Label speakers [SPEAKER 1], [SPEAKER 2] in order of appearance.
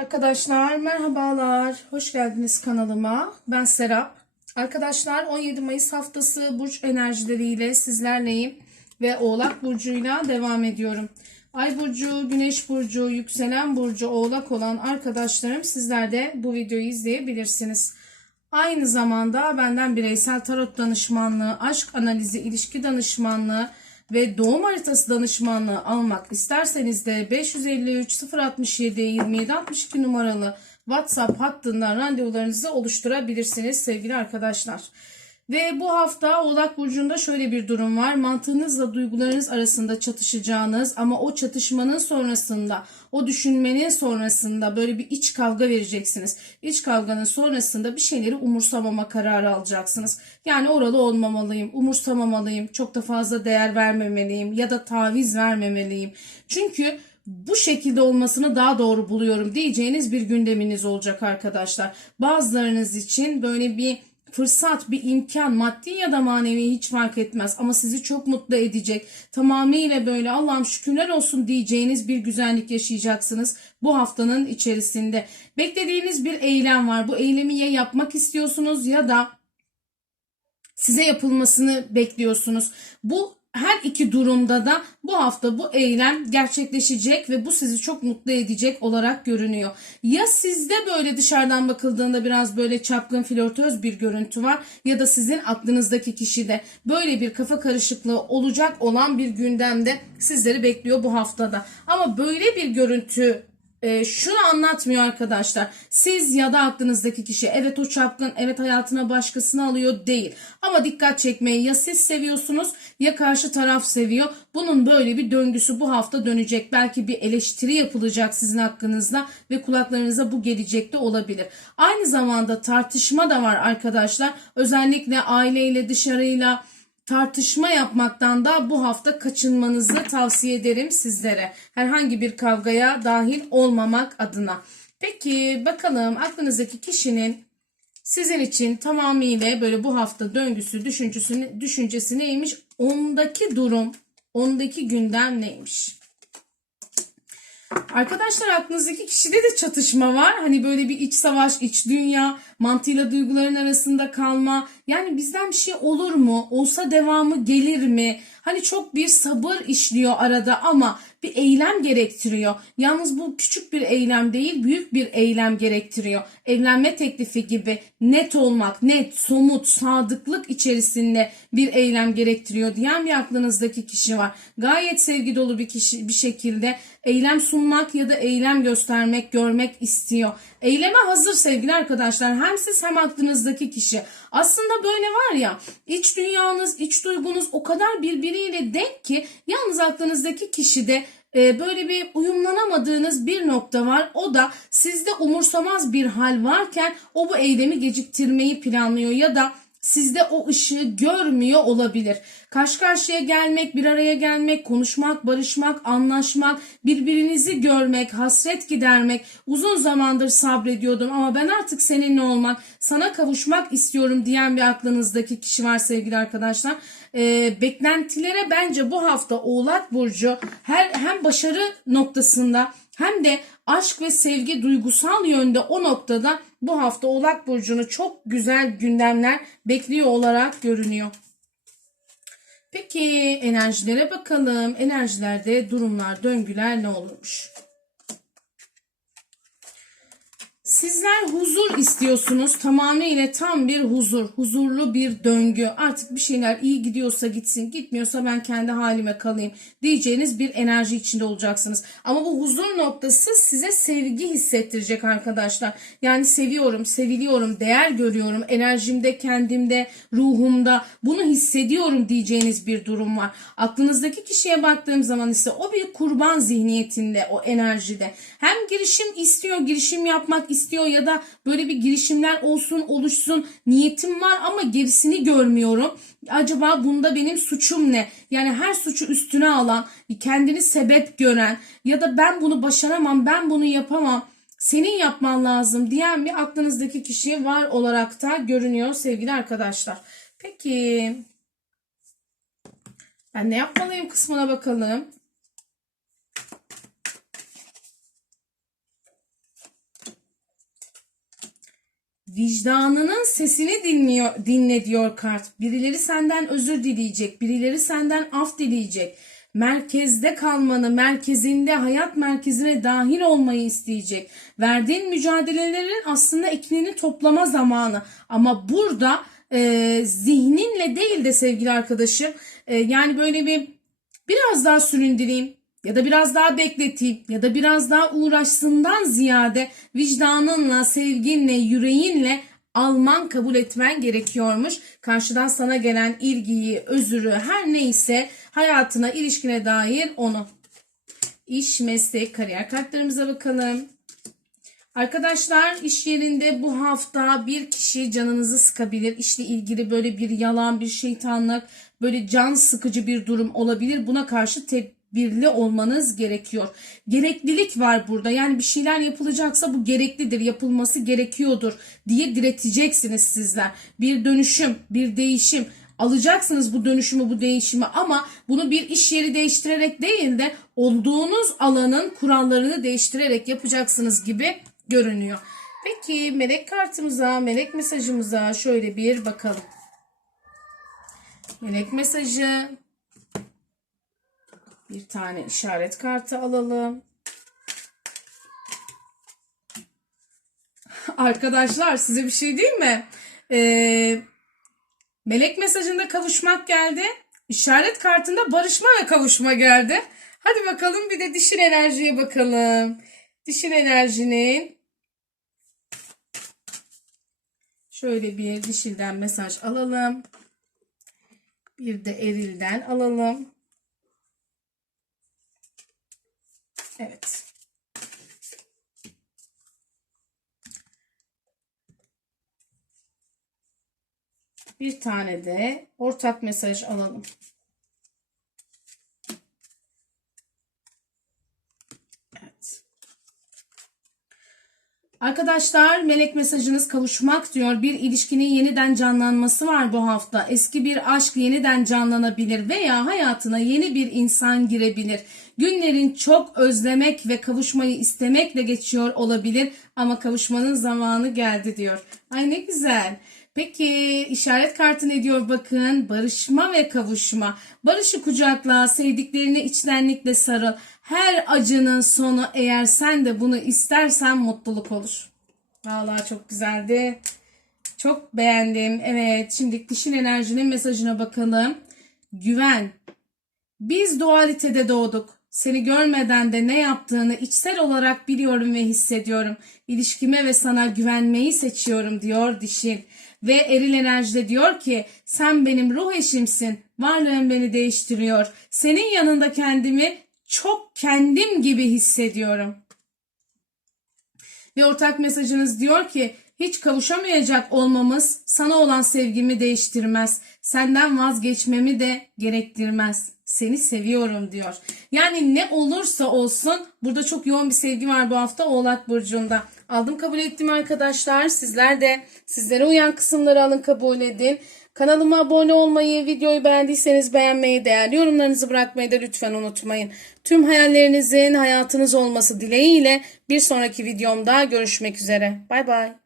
[SPEAKER 1] Arkadaşlar merhabalar. Hoş geldiniz kanalıma. Ben Serap. Arkadaşlar 17 Mayıs haftası burç enerjileriyle sizlerleyim ve Oğlak burcuyla devam ediyorum. Ay burcu, Güneş burcu, yükselen burcu Oğlak olan arkadaşlarım sizler de bu videoyu izleyebilirsiniz. Aynı zamanda benden bireysel tarot danışmanlığı, aşk analizi, ilişki danışmanlığı ve doğum haritası danışmanlığı almak isterseniz de 553 067 27 62 numaralı WhatsApp hattından randevularınızı oluşturabilirsiniz sevgili arkadaşlar. Ve bu hafta Oğlak Burcu'nda şöyle bir durum var. Mantığınızla duygularınız arasında çatışacağınız ama o çatışmanın sonrasında, o düşünmenin sonrasında böyle bir iç kavga vereceksiniz. İç kavganın sonrasında bir şeyleri umursamama kararı alacaksınız. Yani oralı olmamalıyım, umursamamalıyım, çok da fazla değer vermemeliyim ya da taviz vermemeliyim. Çünkü bu şekilde olmasını daha doğru buluyorum diyeceğiniz bir gündeminiz olacak arkadaşlar. Bazılarınız için böyle bir fırsat, bir imkan, maddi ya da manevi hiç fark etmez ama sizi çok mutlu edecek. Tamamıyla böyle Allah'ım şükürler olsun diyeceğiniz bir güzellik yaşayacaksınız bu haftanın içerisinde. Beklediğiniz bir eylem var. Bu eylemi ya yapmak istiyorsunuz ya da size yapılmasını bekliyorsunuz. Bu her iki durumda da bu hafta bu eylem gerçekleşecek ve bu sizi çok mutlu edecek olarak görünüyor. Ya sizde böyle dışarıdan bakıldığında biraz böyle çapkın flörtöz bir görüntü var ya da sizin aklınızdaki kişide böyle bir kafa karışıklığı olacak olan bir gündemde sizleri bekliyor bu haftada. Ama böyle bir görüntü e, şunu anlatmıyor arkadaşlar. Siz ya da aklınızdaki kişi evet o çapkın evet hayatına başkasını alıyor değil. Ama dikkat çekmeyi ya siz seviyorsunuz ya karşı taraf seviyor. Bunun böyle bir döngüsü bu hafta dönecek. Belki bir eleştiri yapılacak sizin hakkınızda ve kulaklarınıza bu gelecek de olabilir. Aynı zamanda tartışma da var arkadaşlar. Özellikle aileyle dışarıyla tartışma yapmaktan da bu hafta kaçınmanızı tavsiye ederim sizlere. Herhangi bir kavgaya dahil olmamak adına. Peki bakalım aklınızdaki kişinin sizin için tamamıyla böyle bu hafta döngüsü, düşüncesi, düşüncesi neymiş? Ondaki durum, ondaki gündem neymiş? Arkadaşlar aklınızdaki kişide de çatışma var. Hani böyle bir iç savaş, iç dünya, mantığıyla duyguların arasında kalma. Yani bizden bir şey olur mu? Olsa devamı gelir mi? Hani çok bir sabır işliyor arada ama bir eylem gerektiriyor. Yalnız bu küçük bir eylem değil, büyük bir eylem gerektiriyor. Evlenme teklifi gibi net olmak, net, somut, sadıklık içerisinde bir eylem gerektiriyor diyen bir aklınızdaki kişi var. Gayet sevgi dolu bir kişi bir şekilde eylem sunmak ya da eylem göstermek, görmek istiyor. Eyleme hazır sevgili arkadaşlar. Hem siz hem aklınızdaki kişi. Aslında böyle var ya iç dünyanız, iç duygunuz o kadar birbiriyle denk ki yalnız aklınızdaki kişi de e, böyle bir uyumlanamadığınız bir nokta var. O da sizde umursamaz bir hal varken o bu eylemi geciktirmeyi planlıyor ya da sizde o ışığı görmüyor olabilir. Karşı karşıya gelmek, bir araya gelmek, konuşmak, barışmak, anlaşmak, birbirinizi görmek, hasret gidermek. Uzun zamandır sabrediyordum ama ben artık seninle olmak, sana kavuşmak istiyorum diyen bir aklınızdaki kişi var sevgili arkadaşlar. Ee, beklentilere bence bu hafta Oğlak Burcu her hem başarı noktasında hem de aşk ve sevgi duygusal yönde o noktada bu hafta Oğlak Burcu'nu çok güzel gündemler bekliyor olarak görünüyor. Peki enerjilere bakalım. Enerjilerde durumlar, döngüler ne olurmuş? Sizler huzur istiyorsunuz. Tamamıyla tam bir huzur, huzurlu bir döngü. Artık bir şeyler iyi gidiyorsa gitsin, gitmiyorsa ben kendi halime kalayım diyeceğiniz bir enerji içinde olacaksınız. Ama bu huzur noktası size sevgi hissettirecek arkadaşlar. Yani seviyorum, seviliyorum, değer görüyorum. Enerjimde, kendimde, ruhumda bunu hissediyorum diyeceğiniz bir durum var. Aklınızdaki kişiye baktığım zaman ise o bir kurban zihniyetinde, o enerjide. Hem girişim istiyor, girişim yapmak istiyor istiyor ya da böyle bir girişimler olsun oluşsun niyetim var ama gerisini görmüyorum. Acaba bunda benim suçum ne? Yani her suçu üstüne alan, kendini sebep gören ya da ben bunu başaramam, ben bunu yapamam senin yapman lazım diyen bir aklınızdaki kişi var olarak da görünüyor sevgili arkadaşlar. Peki ben ne yapmalıyım kısmına bakalım. Vicdanının sesini dinliyor, dinle diyor kart. Birileri senden özür dileyecek, birileri senden af dileyecek. Merkezde kalmanı, merkezinde, hayat merkezine dahil olmayı isteyecek. Verdiğin mücadelelerin aslında ekmeğini toplama zamanı. Ama burada e, zihninle değil de sevgili arkadaşım, e, yani böyle bir biraz daha süründüreyim ya da biraz daha bekleteyim ya da biraz daha uğraşsından ziyade vicdanınla, sevginle, yüreğinle alman kabul etmen gerekiyormuş. Karşıdan sana gelen ilgiyi, özürü her neyse hayatına, ilişkine dair onu. İş, meslek, kariyer kartlarımıza bakalım. Arkadaşlar iş yerinde bu hafta bir kişi canınızı sıkabilir. İşle ilgili böyle bir yalan, bir şeytanlık, böyle can sıkıcı bir durum olabilir. Buna karşı tedbirli olmanız gerekiyor. Gereklilik var burada. Yani bir şeyler yapılacaksa bu gereklidir, yapılması gerekiyordur diye direteceksiniz sizler. Bir dönüşüm, bir değişim alacaksınız bu dönüşümü, bu değişimi ama bunu bir iş yeri değiştirerek değil de olduğunuz alanın kurallarını değiştirerek yapacaksınız gibi görünüyor. Peki melek kartımıza, melek mesajımıza şöyle bir bakalım. Melek mesajı. Bir tane işaret kartı alalım. Arkadaşlar size bir şey diyeyim mi? Ee, melek mesajında kavuşmak geldi. İşaret kartında barışma ve kavuşma geldi. Hadi bakalım bir de dişil enerjiye bakalım. Dişil enerjinin şöyle bir dişilden mesaj alalım. Bir de erilden alalım. Evet. Bir tane de ortak mesaj alalım. Arkadaşlar melek mesajınız kavuşmak diyor. Bir ilişkinin yeniden canlanması var bu hafta. Eski bir aşk yeniden canlanabilir veya hayatına yeni bir insan girebilir. Günlerin çok özlemek ve kavuşmayı istemekle geçiyor olabilir ama kavuşmanın zamanı geldi diyor. Ay ne güzel. Peki işaret kartı ne diyor bakın barışma ve kavuşma. Barışı kucakla sevdiklerini içtenlikle sarıl. Her acının sonu eğer sen de bunu istersen mutluluk olur. Vallahi çok güzeldi. Çok beğendim. Evet şimdi dişin enerjinin mesajına bakalım. Güven. Biz dualitede doğduk. Seni görmeden de ne yaptığını içsel olarak biliyorum ve hissediyorum. İlişkime ve sana güvenmeyi seçiyorum diyor dişil. Ve eril enerjide diyor ki sen benim ruh eşimsin. Varlığın beni değiştiriyor. Senin yanında kendimi çok kendim gibi hissediyorum. Ve ortak mesajınız diyor ki hiç kavuşamayacak olmamız sana olan sevgimi değiştirmez. Senden vazgeçmemi de gerektirmez. Seni seviyorum diyor. Yani ne olursa olsun burada çok yoğun bir sevgi var bu hafta Oğlak Burcu'nda. Aldım kabul ettim arkadaşlar. Sizler de sizlere uyan kısımları alın kabul edin. Kanalıma abone olmayı, videoyu beğendiyseniz beğenmeyi, değerli yorumlarınızı bırakmayı da lütfen unutmayın. Tüm hayallerinizin hayatınız olması dileğiyle bir sonraki videomda görüşmek üzere. Bay bay.